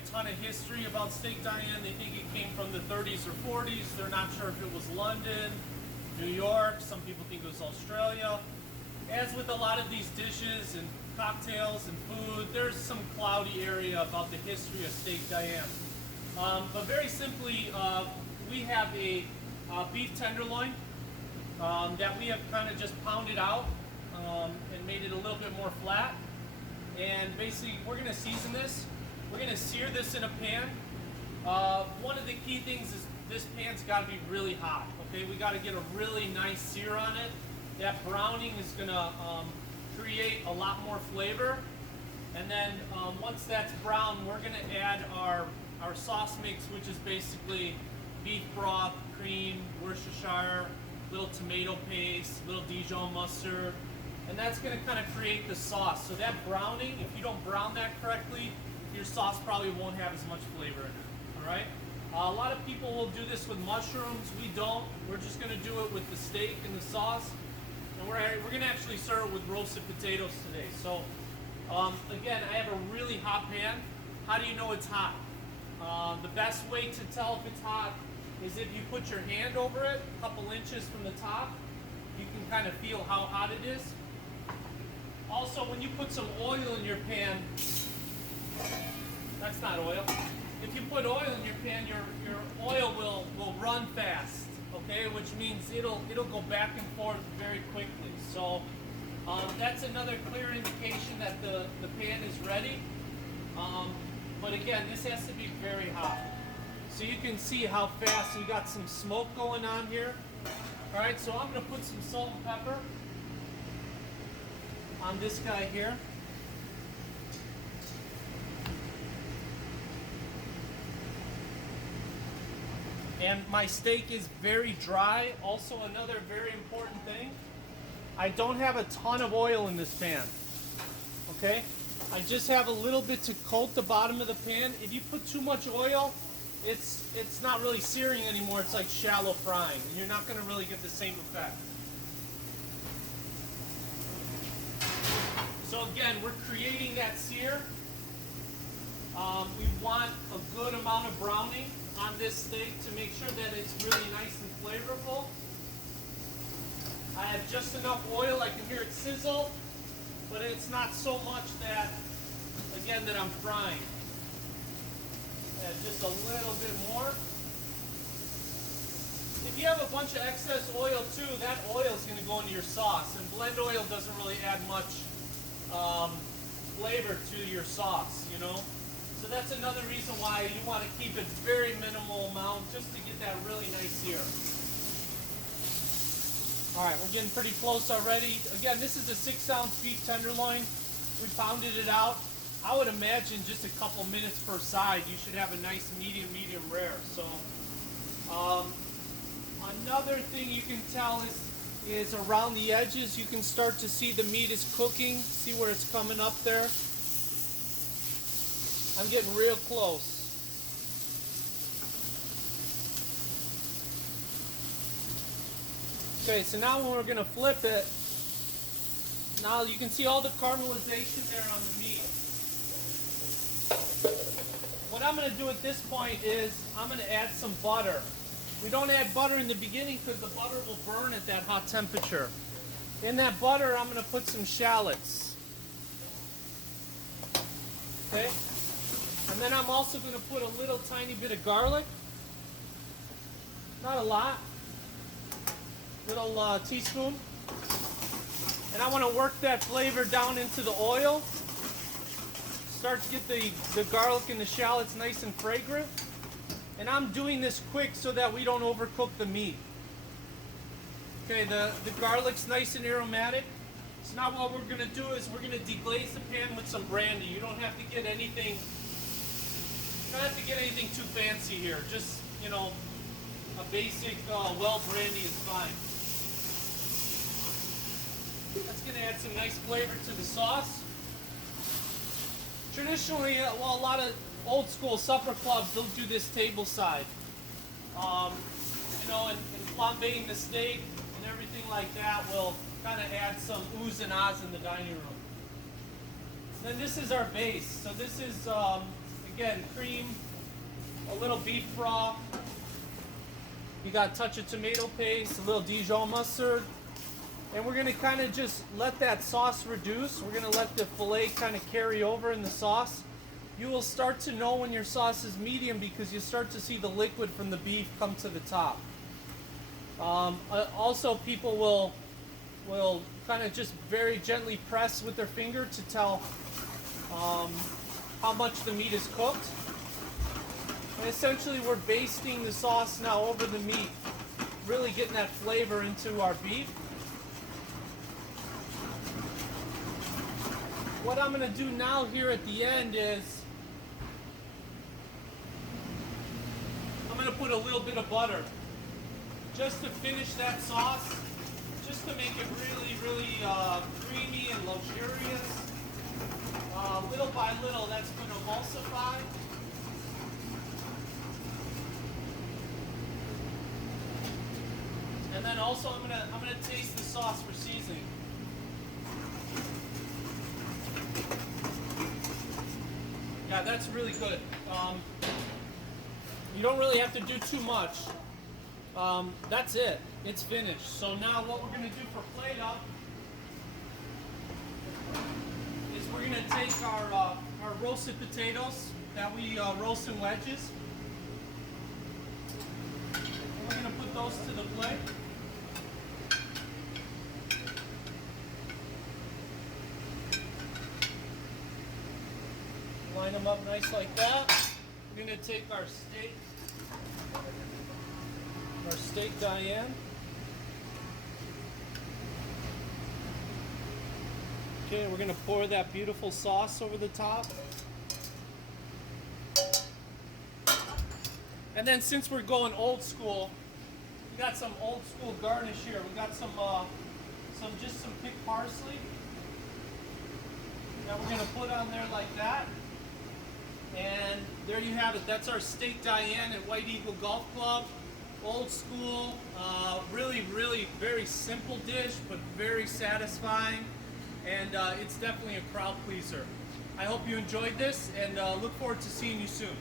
a ton of history about steak Diane. They think it came from the 30s or 40s. They're not sure if it was London, New York. Some people think it was Australia. As with a lot of these dishes and cocktails and food, there's some cloudy area about the history of steak Diane. But very simply, we have a beef tenderloin that we have kind of just pounded out and made it a little bit more flat. And basically, we're going to season this. We're going to sear this in a pan. One of the key things is this pan's got to be really hot. Okay, we got to get a really nice sear on it. That browning is going to create a lot more flavor. And then once that's brown, we're going to add our sauce mix, which is basically beef broth, cream, Worcestershire, little tomato paste, little Dijon mustard, and that's going to kind of create the sauce. So that browning, if you don't brown that correctly, your sauce probably won't have as much flavor in it. All right. A lot of people will do this with mushrooms. We don't. We're just going to do it with the steak and the sauce, and we're going to actually serve it with roasted potatoes today. So again, I have a really hot pan. How do you know it's hot? The best way to tell if it's hot is if you put your hand over it, a couple inches from the top, you can kind of feel how hot it is. Also, when you put some oil in your pan, that's not oil. If you put oil in your pan, your oil will run fast, okay? Which means it'll go back and forth very quickly. So that's another clear indication that the pan is ready. But again, this has to be very hot. So you can see how fast you got some smoke going on here. All right, so I'm gonna put some salt and pepper on this guy here. And my steak is very dry. Also, another very important thing, I don't have a ton of oil in this pan, okay? I just have a little bit to coat the bottom of the pan. If you put too much oil, it's not really searing anymore. It's like shallow frying, and you're not going to really get the same effect. So again, we're creating that sear. We want a good amount of browning on this steak to make sure that it's really nice and flavorful. I have just enough oil. I can hear it sizzle, but it's not so much that, again, that I'm frying. Add just a little bit more. If you have a bunch of excess oil too, that oil is going to go into your sauce, and blend oil doesn't really add much flavor to your sauce, you know. So that's another reason why you want to keep it very minimal amount, just to get that really nice sear. All right, we're getting pretty close already. Again, this is a 6-ounce beef tenderloin. We pounded it out. I would imagine just a couple minutes per side, you should have a nice medium rare. So another thing you can tell is around the edges, you can start to see the meat is cooking. See where it's coming up there? I'm getting real close. Okay, so now when we're going to flip it, now you can see all the caramelization there on the meat. What I'm going to do at this point is I'm going to add some butter. We don't add butter in the beginning because the butter will burn at that hot temperature. In that butter, I'm going to put some shallots. Okay? And then I'm also going to put a little tiny bit of garlic. Not a lot. Little teaspoon. And I want to work that flavor down into the oil. Start to get the garlic and the shallots nice and fragrant. And I'm doing this quick so that we don't overcook the meat. Okay, the garlic's nice and aromatic. So now what we're going to do is we're going to deglaze the pan with some brandy. You don't have to get anything, too fancy here. Just, you know, a basic well brandy is fine. That's going to add some nice flavor to the sauce. Traditionally, well, a lot of old school supper clubs, they'll do this table side. You know, and flambeing the steak and everything like that will kind of add some oohs and ahs in the dining room. Then this is our base. So this is, Again, cream, a little beef broth. You got a touch of tomato paste, a little Dijon mustard. And we're gonna kind of just let that sauce reduce. We're gonna let the filet kind of carry over in the sauce. You will start to know when your sauce is medium because you start to see the liquid from the beef come to the top. Also, people will kind of just very gently press with their finger to tell how much the meat is cooked. And essentially we're basting the sauce now over the meat, really getting that flavor into our beef. What I'm going to do now here at the end is I'm going to put a little bit of butter just to finish that sauce, just to make it really, really creamy and luxurious. Little by little, that's going to emulsify. And then also, I'm gonna taste the sauce for seasoning. Yeah, that's really good. You don't really have to do too much. That's it. It's finished. So now what we're gonna do for plate up is we're gonna take our roasted potatoes that we roast in wedges. And we're gonna put those to the plate. Line them up nice like that. We're gonna take our steak Diane. Okay, we're gonna pour that beautiful sauce over the top. And then since we're going old school, we got some old school garnish here. We got some picked parsley that we're gonna put on there like that. And there you have it. That's our steak Diane at White Eagle Golf Club. Old school, really, really very simple dish, but very satisfying. And it's definitely a crowd pleaser. I hope you enjoyed this and look forward to seeing you soon.